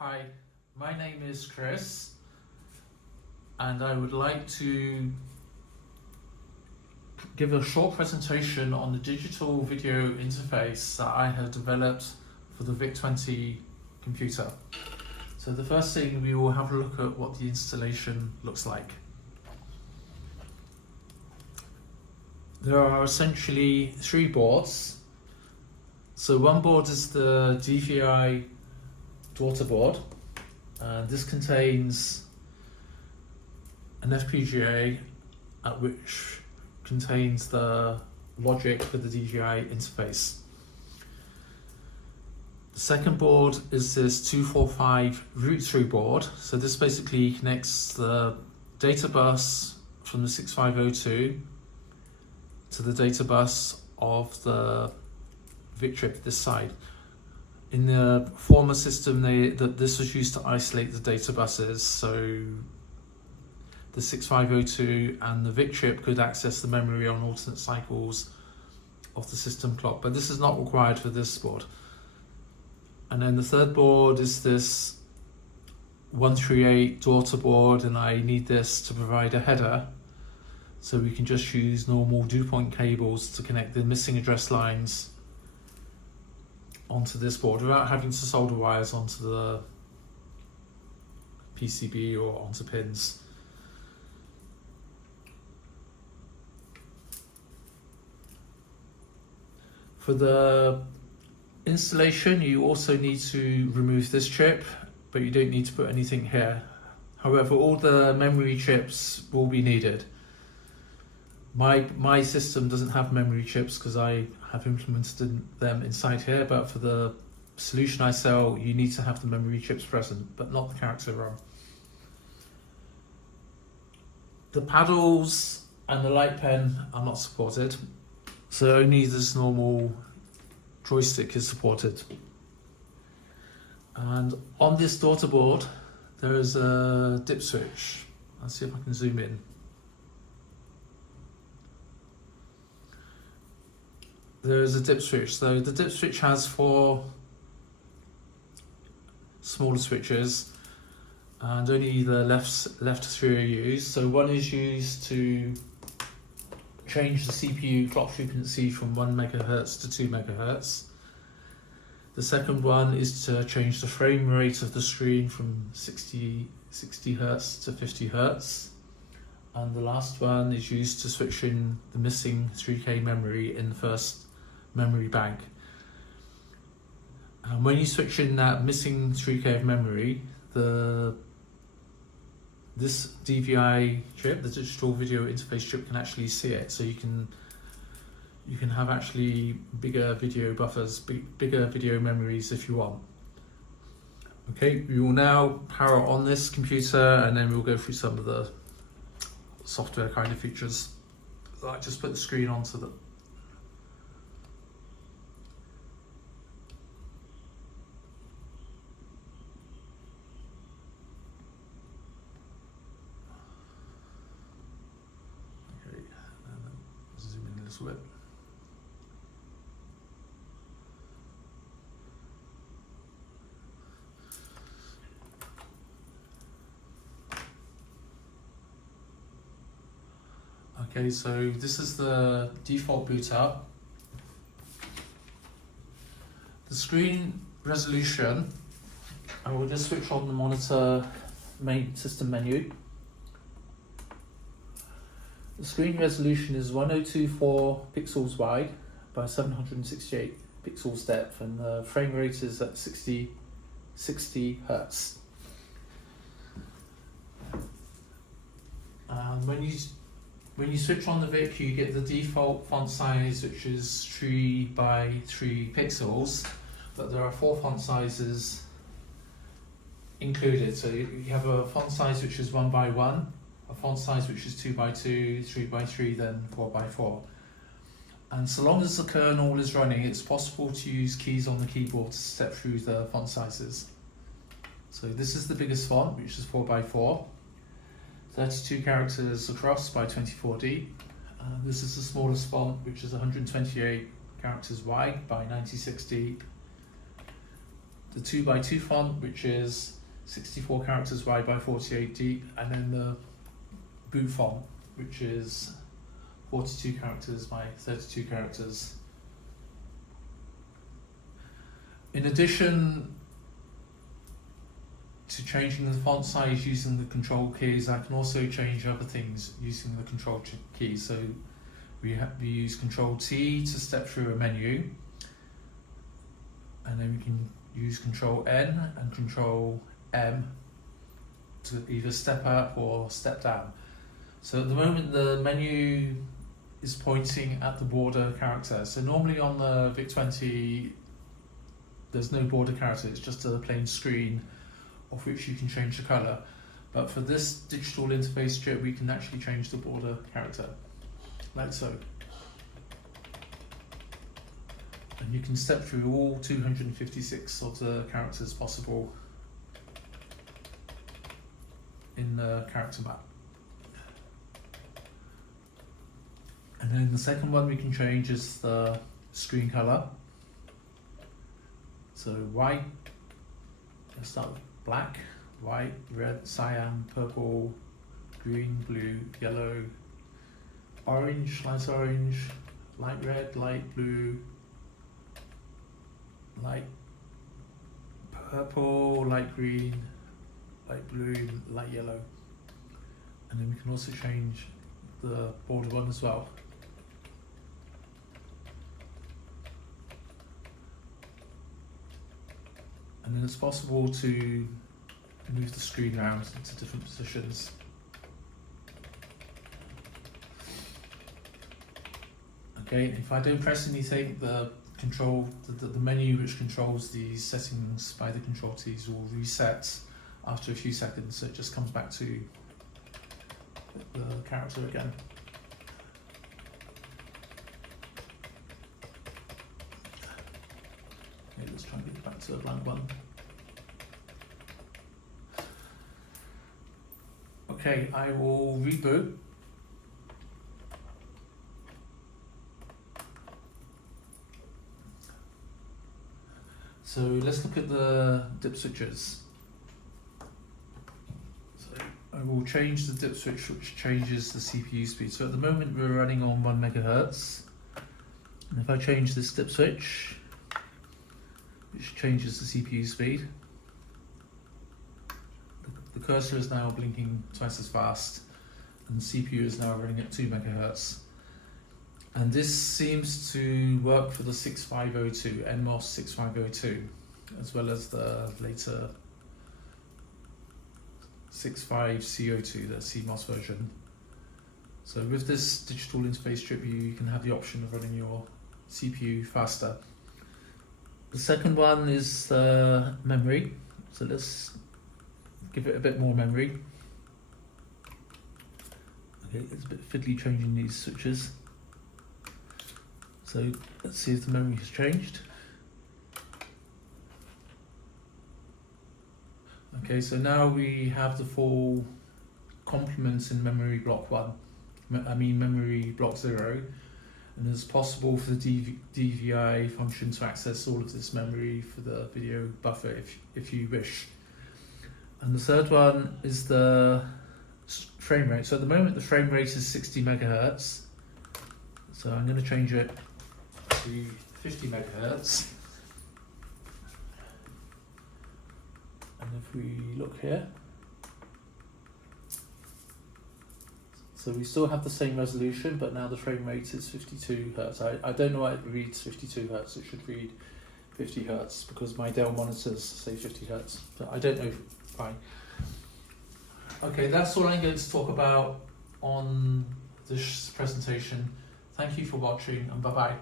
Hi, my name is Chris, and I would like to give a short presentation on the digital video interface that I have developed for the VIC20 computer. So the first thing, we will have a look at what the installation looks like. There are essentially three boards. So one board is the DVI daughter board, and this contains an FPGA which contains the logic for the DVI interface. The second board is this 245 root through board. So this basically connects the data bus from the 6502 to the data bus of the VIC chip this side. In the former system, this was used to isolate the data buses, so the 6502 and the VIC chip could access the memory on alternate cycles of the system clock, but this is not required for this board. And then the third board is this 138 daughter board, and I need this to provide a header, so we can just use normal DuPont cables to connect the missing address lines onto this board without having to solder wires onto the PCB or onto pins. For the installation, you also need to remove this chip, but you don't need to put anything here. However, all the memory chips will be needed. My system doesn't have memory chips because I have implemented them inside here, but for the solution I sell, you need to have the memory chips present, but not the character ROM. The paddles and the light pen are not supported, so only this normal joystick is supported. And on this daughter board, there is a dip switch. Let's see if I can zoom in. There is a dip switch. So the dip switch has four smaller switches, and only the left three are used. So one is used to change the CPU clock frequency from 1 MHz to 2 MHz. The second one is to change the frame rate of the screen from 60 Hz to 50 Hz. And the last one is used to switch in the missing 3K memory in the first memory bank. And when you switch in that missing 3K of memory, this DVI chip, the digital video interface chip, can actually see it. So you can have actually bigger video buffers, bigger video memories if you want. Okay, we will now power on this computer, and then we'll go through some of the software kind of features. Like just put the screen onto the zoom in a little bit. Okay, so this is the default boot up. The screen resolution, I will just switch on the monitor main system menu. The screen resolution is 1024 pixels wide by 768 pixels depth, and the frame rate is at 60 Hz. And when you switch on the VIC, you get the default font size, which is 3 by 3 pixels, but there are 4 font sizes included. So you have a font size which is 1 by 1, a font size which is 2 by 2, 3 by 3, then 4 by 4. And so long as the kernel is running, it's possible to use keys on the keyboard to step through the font sizes. So this is the biggest font, which is 4 by 4. 32 characters across by 24D. This is the smallest font, which is 128 characters wide by 96 deep. the 2x2 font, which is 64 characters wide by 48 deep, and then the boot font, which is 42 characters by 32 characters. In addition to changing the font size using the control keys, I can also change other things using the control keys. So we use Control T to step through a menu, and then we can use Control N and Control M to either step up or step down. So at the moment the menu is pointing at the border character. So normally on the VIC20 there's no border character, it's just a plain screen of which you can change the colour. But for this digital interface strip we can actually change the border character, like so. And you can step through all 256 of the characters possible in the character map. And then the second one we can change is the screen colour. So white, let's start with black, white, red, cyan, purple, green, blue, yellow, orange, light red, light blue, light purple, light green, light blue, light yellow. And then we can also change the border one as well. And then it's possible to move the screen around into different positions. Okay, if I don't press anything, the menu which controls these settings by the control keys will reset after a few seconds, so it just comes back to the character again. Okay, let's try and get back to a blank one. Okay, I will reboot. So let's look at the dip switches. So I will change the dip switch, which changes the CPU speed. So at the moment we're running on 1 megahertz. And if I change this dip switch, which changes the CPU speed, the cursor is now blinking twice as fast, and the CPU is now running at 2 megahertz. And this seems to work for the 6502, NMOS 6502, as well as the later 65C02, the CMOS version. So with this digital interface strip, you can have the option of running your CPU faster. The second one is memory, so let's give it a bit more memory. Okay, it's a bit fiddly changing these switches. So let's see if the memory has changed. Okay, so now we have the full complement in memory block 1, memory block 0, and it's possible for the DVI function to access all of this memory for the video buffer if you wish. And the third one is the frame rate. So at the moment the frame rate is 60 megahertz. So I'm going to change it to 50 megahertz. And if we look here, so we still have the same resolution, but now the frame rate is 52 hertz. I don't know why it reads 52 hertz. It should read 50 hertz because my Dell monitors say 50 hertz. But I don't know. Fine. Okay, that's all I'm going to talk about on this presentation. Thank you for watching, and bye bye.